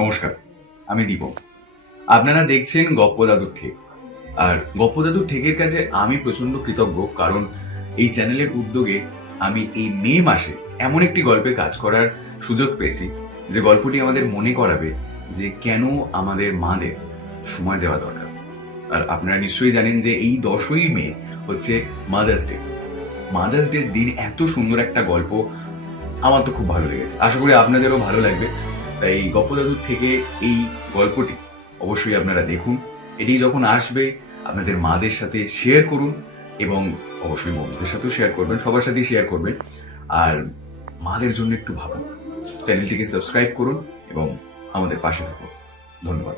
নমস্কার, আমি দীপক। আপনারা দেখছেন গপ্প দাদুর ঠেক। আর গপ্প দাদুর ঠেকের কাছে আমি প্রচন্ড কৃতজ্ঞ, কারণ এই চ্যানেলের উদ্যোগে আমি এই মে মাসে এমন একটি গল্পে কাজ করার সুযোগ পেয়েছি, যে গল্পটি আমাদের মনে করাবে যে কেন আমাদের মাদের সময় দেওয়া দরকার। আর আপনারা নিশ্চয়ই জানেন যে এই 10ই মে হচ্ছে মাদার্স ডে। মাদার্স ডের দিন এত সুন্দর একটা গল্প আমার তো খুব ভালো লেগেছে, আশা করি আপনাদেরও ভালো লাগবে। তাই গপ্প দাদুর থেকে এই গল্পটি অবশ্যই আপনারা দেখুন। এটি যখন আসবে আপনাদের মাদের সাথে শেয়ার করুন, এবং অবশ্যই বন্ধুদের সাথেও শেয়ার করবেন, সবার সাথেই শেয়ার করবেন। আর মাদের জন্য একটু ভাবুন, চ্যানেলটিকে সাবস্ক্রাইব করুন এবং আমাদের পাশে থাকুন। ধন্যবাদ।